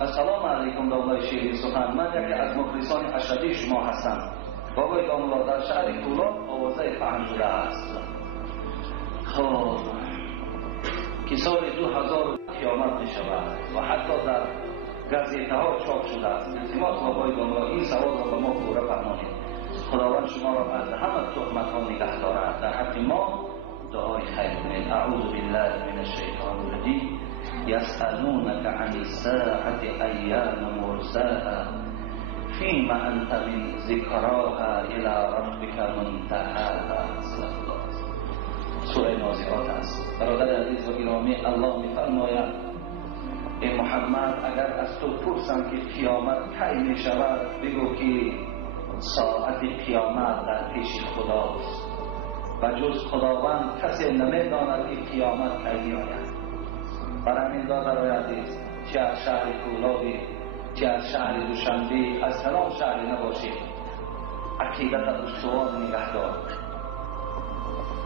السلام علیکم دولای شهری سخن. من یکی از مخلصان اشدی شما هستم. بابای داملا در شهر فولاد آوازه پهن شده است. خب که سال 2000 قیامت می شود و حتی در گازیته ها چاپ شده است. التماس بابای داملا این سوال را به ما پوره فرمایید. خداوند شما را از همه تهمت ها نگه دارد. در حق ما دعای خیر کنید. اعوذ بالله من الشیطان الرجیم. یسألونک عن الساعة ایان مرساها فیما انت من ذکراها الی ربک منتهاها. سوره نازعات است. برادر عزیز و گرامی، الله می‌فرماید ای محمد اگر از تو پرسم که قیامت کی می شود بگو که ساعت قیامت در پیش خداست و جز خداوند کسی نمی‌داند که قیامت کی می‌آید. برای این برادر عزیز، چه از شهر فولادی، چه از شهر دوشنبه، از هر شهری نباشید، عقیدت استوار نگه دار.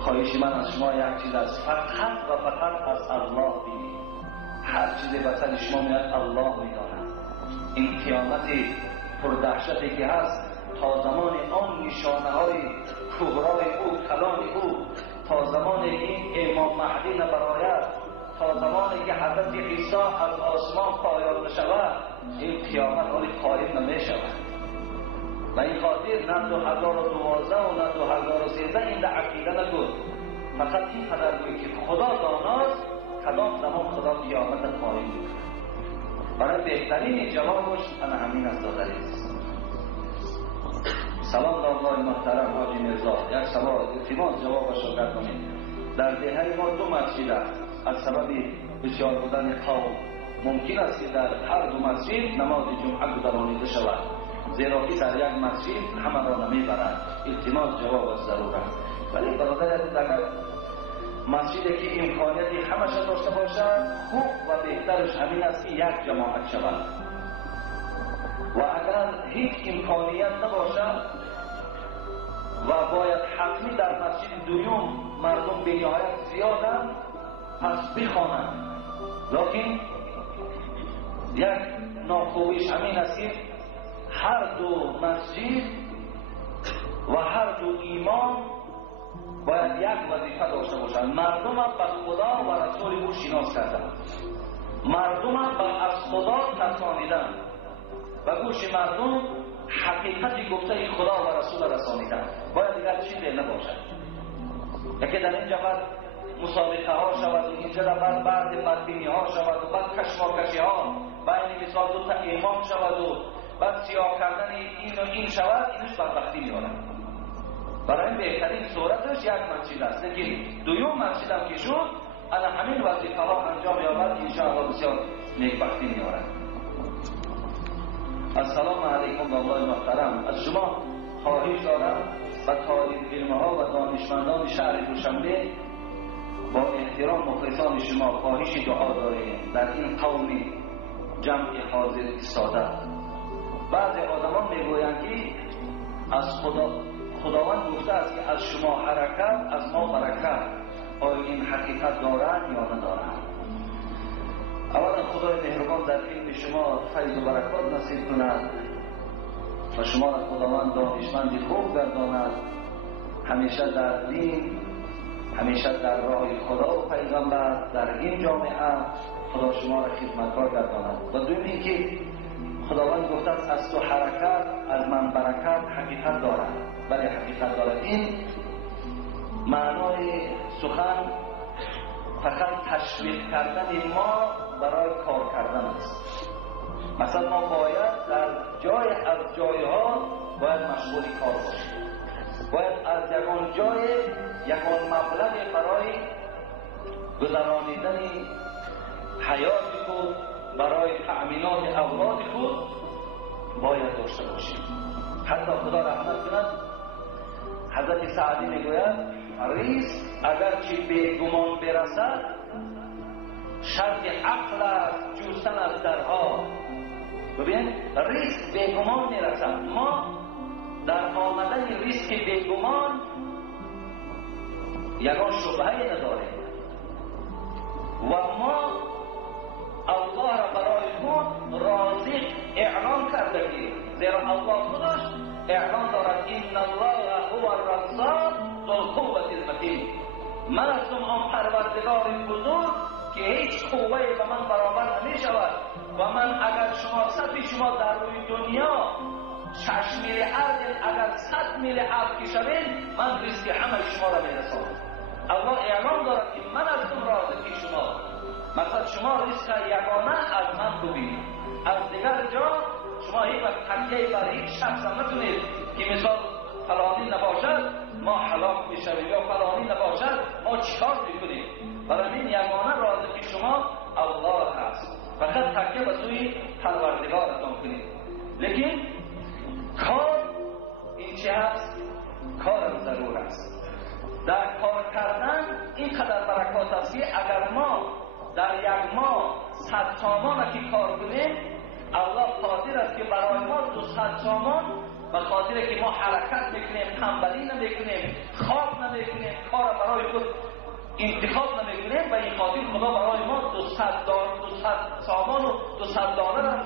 خواهش من از شما یک چیز است، فقط و فقط از الله بینید. هر چیزی به سر شما میاد الله میداند. این قیامت پردهشتی که هست تا زمان آن نشانه های کبرای او، کلام او، تا زمان این امام مهدی نبرآید، تا زمانی که حضرت عیسی از آسمان پایان نشود، این قیامت حالی قائم نمیشود. و این خاطر نه 2012 و نه 2013 این در عقیده نکن. فقط این قدر گوی که خدا داناست کدام زمان خدا قیامت قائم بود. برای بهترین جوابش انا همین است دادریست. سلام داملای محترم حاجی مرزا، یک سوال التماس جوابش را گردانید. در دهه ما 2 مسجد است. از سبب بسیار بودن قوم ممکن است که در هر 2 مسجد نماز جمعه گذرانیده شود، زیرا که در یک مسجد همه را نمیبرند. التماس جواب از ضرور است. ولی برادر عزیز، اگر مسجدی که امکانیتی همش داشته باشد، خوب و بهترش همین است که یک جماعت شود. و اگر هیچ امکانیت نباشد و باید حتمی در مسجد دوم مردم به نهایت زیادند، پس بخوانند. لیکن یک ناخوبیش همین است که هر 2 مسجد و هر 2 امام باید یک وظیفه داشته باشند. مردم به خدا و رسول او شناس کردن، مردم از خدا ترسانیدن و گوش مردم حقیقت گفته خدا و رسول رسانیدن. باید دیگر چیزی نباشد. یکی در این جهت مسابقه ها شود و اینجا در بعد بدبینی ها شود و بعد کشمکشی ها بین مثال 2 تا امام شود و بعد سیاه کردن این و این شود. اینش بدبختی میارد. برای این بهترین صورتش یک مسجد است. لیکن دوم مسجد هم که شد، انا همین وظیفه ها انجام یابد، انشاءالله بسیار نیکبختی میارد. السلام علیکم داملای محترم، از شما خواهش دارم و طالب علم ها و دانشمندان شهر دوشنبه با احترام مخلصان شما خواهش دعا داریم. در این قوم جمع حاضر ایستاده بعضی آدمان میگویند که از خداوند گفته است که از شما حرکت از ما برکت. آیا این حقیقت دارد یا ندارد؟ اولا خدای مهربان در علم شما فیض و برکات نصیب کند و شما را خداوند دانشمند خوب گرداند، همیشه در دین، همیشه در راه خدا و پیغمبر در این جامعه خدا شما را خدمتگار گرداند. و دوم اینکه خداوند گفته است از تو حرکت از من برکت حقیقت دارد. بله حقیقت دارد. این معنای سخن فقط تشویق کردن ما برای کار کردن است. مثلا ما باید در جای از جایها باید مشغول کار باشیم. باید از یکان جای یکان مبلغ برای گذرانیدن حیات خود، برای تأمینات اولاد خود باید داشته باشیم. حتی خدا رحمت کند، حضرت سعدی میگوید ریزق اگرچه بیگمان برسد شرط عقل است جوستن از درها. ببین ریزق بیگمان میرسد. ما در آمدن ریزق بیگمان یگان شبهه نداریم. و ما الله را برای خود رازق اعلان کردگی، زیرا الله خودش اعلان دارد این الله هو الرزاق ذو القوة المتین، من هستم آن پروردگار بزرگ که هیچ قوه به من برابر نمی شود و من اگر شما صفی شما در روی دنیا 6 میل ارض اگر 100 میل ارض کشوید من رزق همه شما را میرسانم. الله اعلان دارد که من هستم رازق شما، مثلا شما رزق یگانه از من ببینید، از دیگر جا شما هیچ وقت تکیه بر هیچ شخص نتونید که مثال فلانی نباشد ما هلاک میشویم یا فلانی نباشد ما چیکار میکنیم. برای این یگانه رازق شما الله هست، فقط تکیه به سوی پروردگارتان کنید. لیکن کار این چه هست؟ کارم ضرور است. در کار کردن اینقدر برکات است که اگر ما در یک ماه 100 سامان که کار کنیم الله قادر است که برای ما 200 سامان به خاطر که ما حرکت میکنیم، تنبلی نمیکنیم، خواب نمیکنیم، کار برای خود انتخاب نمیکنیم، و این خاطر خدا برای ما 200 سامان و 200 دلار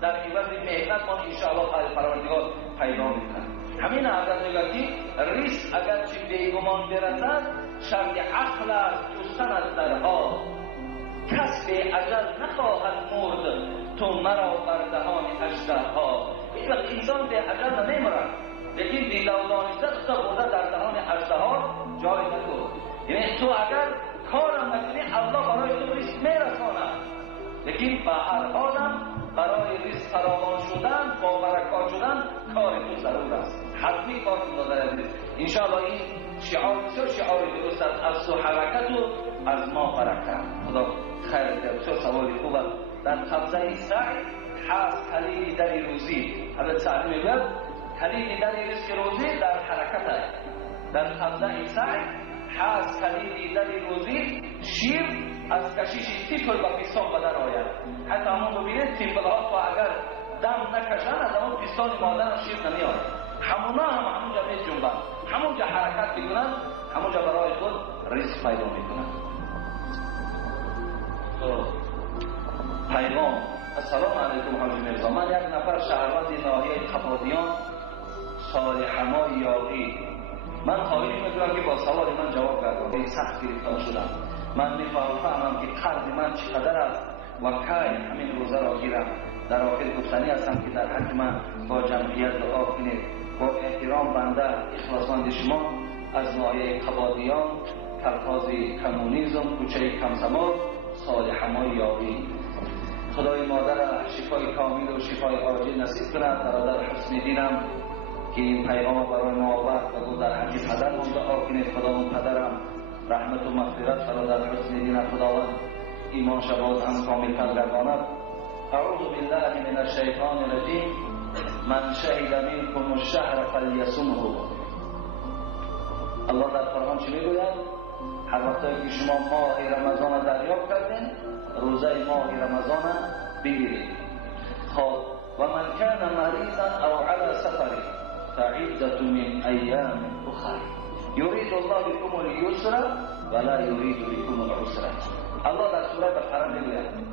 در عوض مهنت ما انشاءالله پروردگار پیدا میکنه. همین اگر میگه که ریسک اگر چی بیگمان برسد شرط عقل است جستن از درها، کس به اجل نخواهد مرد تو مرا بر دهان اژدها. هیچ وقت انسان به اجل نمیمرد، لیکن بی‌دانسته خدا برده در دهان اژدها جای نکن. یعنی تو اگر کارم نکنی الله برای تو ریسک میرساند، لیکن به هر حالم برای ریسک فراوان شدن با برکات شدن کار تو ضرور است، حتمی کار تو داده. انشاءالله این شعار بسیار شعاری درست است، از تو حرکت و از ما برکت. خدا خیر کرد. بسیار سوالی خوب است. در قبضه سعی هست کلید در روزی. حضرت سعدی میگوید کلید در رزق روزی در حرکت است. در قبضه سعی هست کلید در روزی. شیر از کشیش تیفل و پیستان بدن آید. حتی همون ببینید تیفل ها تو اگر دم نکشن از همون پیستان مادر شیر نمی آید. همونا همونجا می جنبن، همونجا حرکت میکنن، همونجا برای خود رزق پیدا میکنن. پیغام السلام علیکم حاجی میرزا، من یک نفر شهروند ناحیه قبادیان صالحمای یاغی، من خواهش میکنم که با سوال من جواب گردانید. سخت گرفتار شدم. من میفهمم که قرض من چقدر است و کی همین روزه را گیرم. در آخر گفتنی هستم که در حق من با جمعیت دعا کنید. با احترام بنده اخلاصمند شما از ناحیه قبادیان، کلکاز کمونیسم، کوچه کمزمان، صالحمای یاغی. خدای مادر شفای کامل و شفای عاجل نصیب کند. برادر حسن دینم که این پیغام برای ما آورد و گفت در حق پدر ما دعا کنید. خداوند پدرم رحمت و مغفرت برادر حسن دینم خداوند ایمان شباز هم کامل گرداند. اعوذ بالله من الشیطان الرجیم. من شهد منکم الشهر فلیصمه. الله در قرآن چی میگوید؟ هر وقتی که شما ماه رمضان دریافت کردین روزه ماه رمضان بگیرید. خب و من کان مریضا او علی سفر فعدة من ایام اخر یرید الله بكم اليسر ولا یرید بكم العسر. الله در سوره بقره میگوید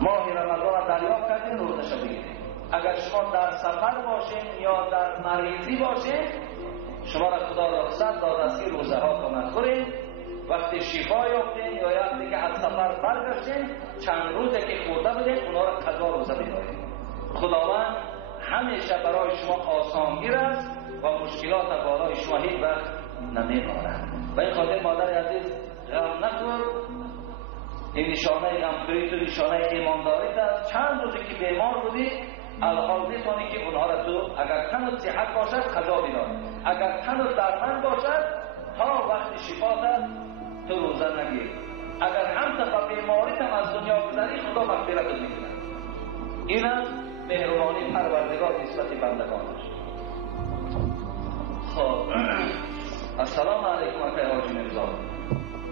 ماه رمضان دریافت کردین روزه بگیرید. اگر شما در سفر باشین یا در مریضی باشین شما را خدا رخصت داده است که روزه ها نخورین. وقتی شفا یافتین یا وقتی که از سفر برگشتین چند روزه که خورده بودین اونا را قضا روزه بدارید. خداوند همیشه برای شما آسانگیر است و مشکلات بالای شما هیچ وقت نمیبارد. و این خاطر مادر عزیز غم نخور. این نشانه غمخوری تو نشانه ایمانداریت است. چند روزی که بیمار بودی الحال میتونی که اونها را تو اگر تنت صحت باشد قضا بدار، اگر تنت درمند باشد تا وقت شفات تو روزه نگیر. اگر هم تا بیماریت هم از دنیا گذری خدا مغفرت میکنه. این است مهربانی پروردگار نسبت بندگانش. خب السلام علیکم آقای حاجی میرزا،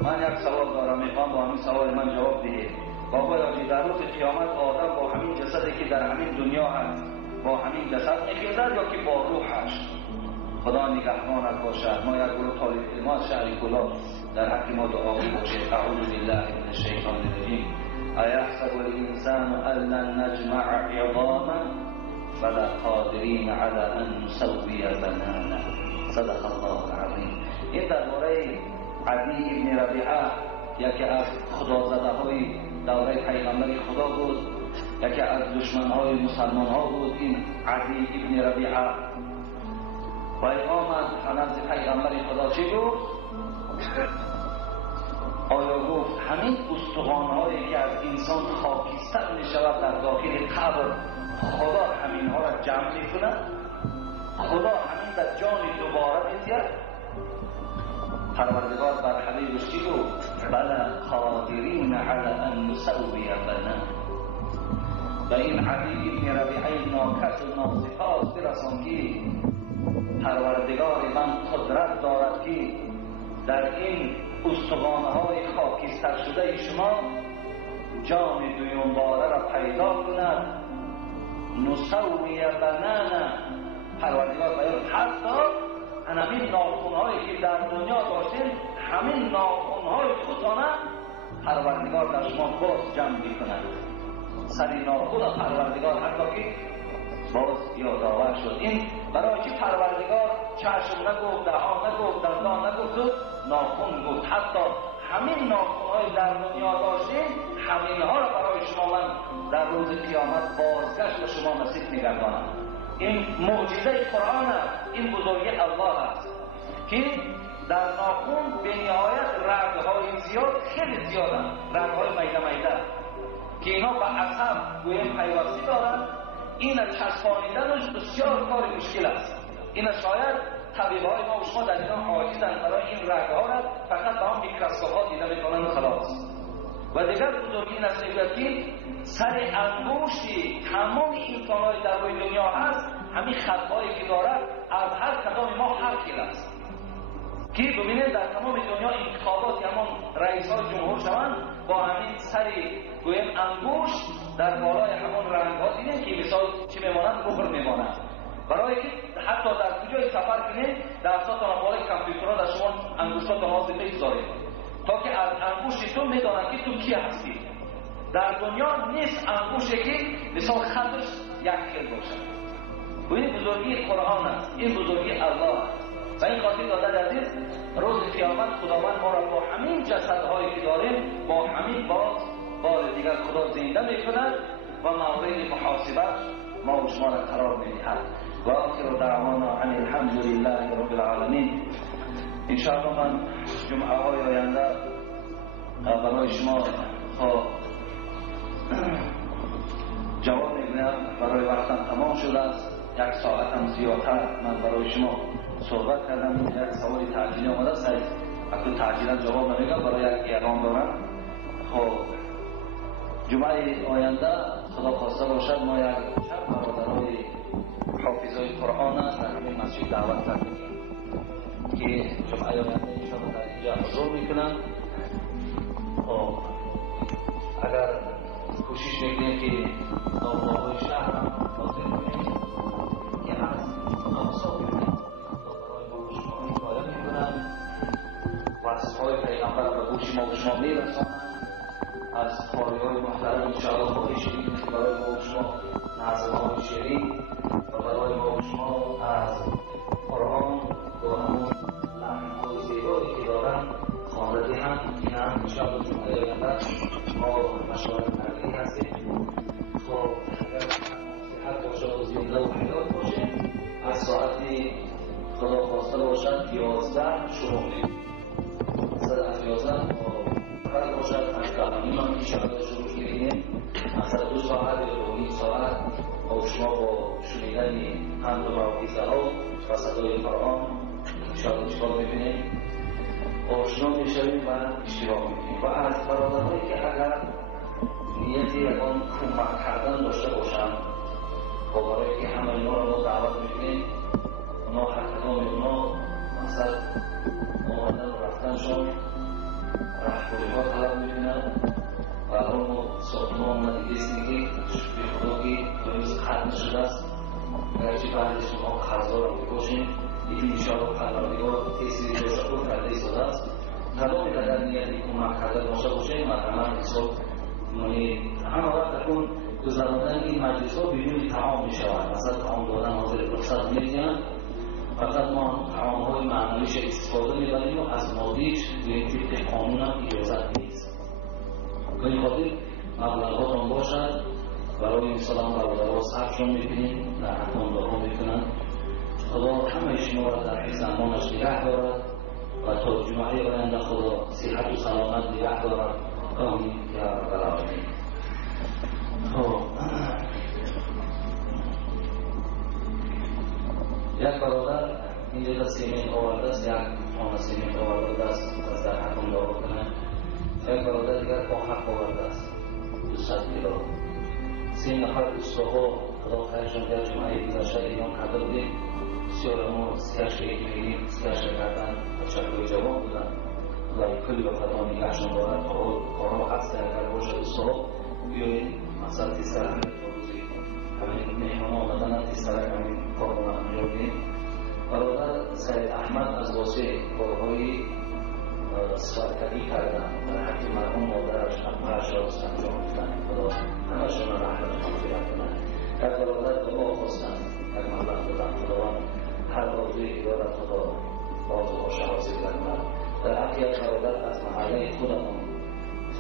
من یک سوال دارم، میخوام با همین سوال من جواب دهید. بابا حاجی در روز قیامت آدم با همین جسدی که در همین دنیا هست با همین جسد میخیزد یا که با روحش؟ خدا نگهبانت باشد. ما یک گروه طالب علم از شهر کلا در حق ما دعایی باشید. اعوذ بالله من الشیطان الرجیم. ایحسب الانسان ان لن نجمع عظاما بلی قادرین علی ان نسوی بنانه. صدق الله العظیم. این درباره عدی ابن ربیعه، یکی از خدازده های دوره پیغمبر خدا بود، یکی از دشمن های مسلمان ها بود. این عدی ابن ربیعه و آمد نزد پیغمبر خدا چی گفت؟ آیا گفت همین استخوان‌هایی که از انسان خاکستر می شود در داخل قبر، خدا همین ها را جمع می کند؟ خدا همین در جان دوباره می زید؟ پروردگار بر حبیبش چی گفت؟ بلی قادرین علی ان نسوی بنانه. و این عدی ابن ربیعه ناکس و ناسپاس برسان که پروردگار من قدرت دارد که در این استخوان‌های خاکستر شده شما جان دویونباره را پیدا کند. نسوی بنانه. پروردگار بیان حتی همین ناخون‌هایی که در دنیا داشتیم، همین ناخون‌های خودتانه پروردگار در شما باز جمع می‌کند. سری ناخون پروردگار حتی که باز یادآور شد. این برای چی پروردگار چشم نگفت، دهان نگفت، دندان نگفت و ناخون گفت؟ حتی همین ناخون‌های در دنیا داشتیم، همین ها را برای شما من در روز قیامت بازگشت به شما نصیب می‌گردانم. این معجزه قرآن است. این بزرگی الله است که در ناخون به نهایت رگ‌های زیاد، خیلی زیادند، رگ‌های میده میده که اینا به عصب گویم پیوستی دارند. این چسبانیدنش بسیار کار مشکل است. این شاید طبیب‌های ما و شما در اینا عاجزند برای این رگ‌ها را فقط به هم میکروسکوپ‌ها دیده می‌کنند و خلاص. و دیگر بزرگی نصیبتی سر انگشتی تمام انسان‌های در روی دنیا هست، همین خط‌هایی که دارد از هر کدام ما هر کیل است. که ببینید در تمام دنیا انتخابات همون رئیس‌های جمهور شوند با همین سری گویم انگشت در بالای همون رنگ‌ها دیدیم که مثال چی میمانند؟ بخور میمانند. برای که حتی در کجای سفر کنید دستاتون بالای کامپیوترها در شما انگشتاتون وظیفه بگذارید تا که از انگشتتون میدانند که تو کی هستی. در دنیا نیست انگشتی که مثال خطش یک خیل باشد. این بزرگی قرآن است، این بزرگی الله است. و این خاطر داده عزیز روز قیامت خداوند ما را با همین جسدهایی که داریم با همین بار دیگر خدا زنده میکند و مورد محاسبه ما و شما را قرار میدهد. و آخر دعوانا عن الحمد لله رب العالمین. انشاءالله من جمعه های آینده برای شما جواب میگویم. برای وقتم تمام شده است، یک ساعت هم زیادتر من برای شما صحبت کردم. یک سوالی تعجیلی آمده است، اکنون تعجیلا جواب نمیگم، برای یک اعلام دارم. خب جمعه آینده خدا خواسته باشد ما یک چند برادرای حافظای قرآن است در همین مسجد دعوت کردیم که جمعه آینده انشاءالله در اینجا حضور میکنند. خب اگر کوشش میکنیم که نامه‌های شهر هم حاضر کنیم که از نامسا بکنیم برای ما شما حکایت میکنند و وصفهای پیغمبر به گوش ما و شما میرسانند. از خواهی‌های محترم انشاءالله خواهش میکنیم که برای ما و شما نظم‌های شعری و برای ما و شما از قرآن با همون لحن‌های زیبایی که دارند خواندگی هم این هم انشاءالله جمعه آینده ما مشاورت کردنی هستیم. خب اگر صحت باشد و زنده و حیات باشه از ساعتی خدا خواسته باشد 11 شروع می‌کنیم. از 11 تا باشد 8 نیم هم انشاءالله شروع کنیم. مثلا 2 ساعت یا 2 ساعت با شما با شنیدن حمد و موعظه ها و صدای قرآن انشاءالله چیکار می‌کنیم؟ آشنا میشویم و اشتراک میکنیم. و از برادرهایی که اگر نیتی یکان کمک کردن داشته باشند و برای که همه اینا را دعوت میکنیم، اونا هر کدام اونا مثلا آمدن و رفتنشان رهبری ها طلب میکنند و اون ساعتما آمده دیگه میگه به خدا که تویز ختم شده است، گرچه بعدش ما خرزا را میکشیم یکی انشاءالله پروردگار تیسیری تشکر کرده ایستاده است. تمام در نیتی کمک کرده باشه مرحمت حساب منی همه وقت تکون گذراندن این مجلس ها بدون طعام می شود. مثلا طعام دادن حاضر رخصت می‌دهند، فقط ما طعام های معنویش استفاده می‌بریم و از مادیش به این طبق قانون هم اجازت نیست. به خاطر مبلغاتون باشد برای مثلا برادرها صرفشون می‌کنیم، در حکماندارها می‌کنن. خدا همه شما را در حفظ امانش نگه دارد و تا جمعه آینده خدا صحت و سلامت نگه دارد. آمین یا رب العالمین. یک برادر اینجا سیمنت آورده است، یک خانه سیمنت آورده است از در حکم دارو کنه. یک برادر دیگر آهک آورده است 200 کیلو. 3 نفر استاها خدا خیرشان کرد جمعه گذشته اعلام کرده بودیم. بسیار ما سیاش می‌بینیم، سیاش کردن بچه‌های جوان بودن و کلی به خدا نگهشان دارد. کارها هست اگر باشه استاها بیایید مثلا تیسترک تا روزی همین مهمان آمدن تیسترک همین کار رو انجام بدیم. برادر سید احمد از واسه کارهای سرکبی کردن در حق مرحوم مادرش همهرش را انجام میدن. خدا همهشون را رحمت مغفرت کنند. یک برادر دعا خواستند، یک مبلغ دادن خداوند هر بازوی دارد خدا بازوهاش حاصل کردن. در حق یک برادر از محله خودمون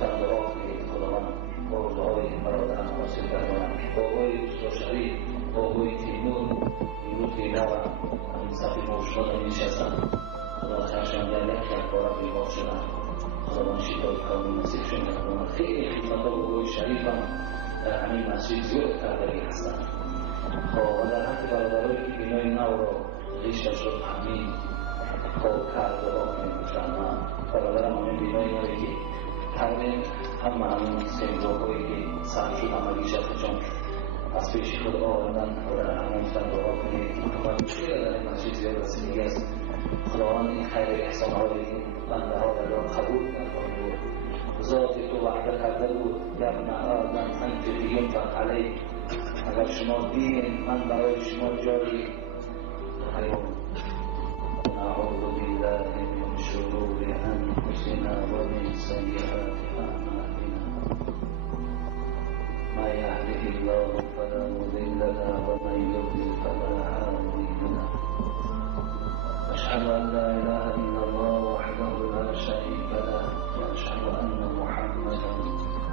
دعا کنید خداوند بازوهای برادران حاصل کردن. بابای دوست شریف، بابای تیمور اینو که نوم این صفی موشدان میشستن. خدا خرشان در یک کارا بیمار شدن. خداوند شفای کامل نصیب شدن. خیلی خدمت بابای شریف هم در همین مسجد زیاد کردگی هستند. و در حق برادرهایی که بینای نو را ریشش را همین خواب کرده را می‌کنند. برادرم همین بینای نوی که همین همین سیمزاقایی که سرشون عملی شد چون از پیش خود آوردن و در همون دعا کنید. و بسیار در این مسجد زیاد رسیدگی است. خداوند این خیر احسان‌های این بنده ها در را قبول نکنید. ذات تو وعده کرده بود یبن آدم انت بیونفق علیک، اگر شما دین من برای شما جاری خیر. نعوذ بالله من شرور انفسنا و من سیئات اعمالنا، من یهده الله فلا مضل له و من یضلل فلا هادی له. أشهد أن لا إله إلا الله وحده لا شريك له وأشهد أن محمدا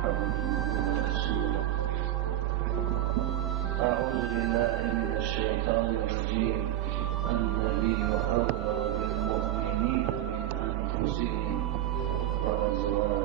عبده ورسوله. أعوذ بالله من الشيطان الرجيم. النبي أولى بالمؤمنين من أنفسهم وأزواجهم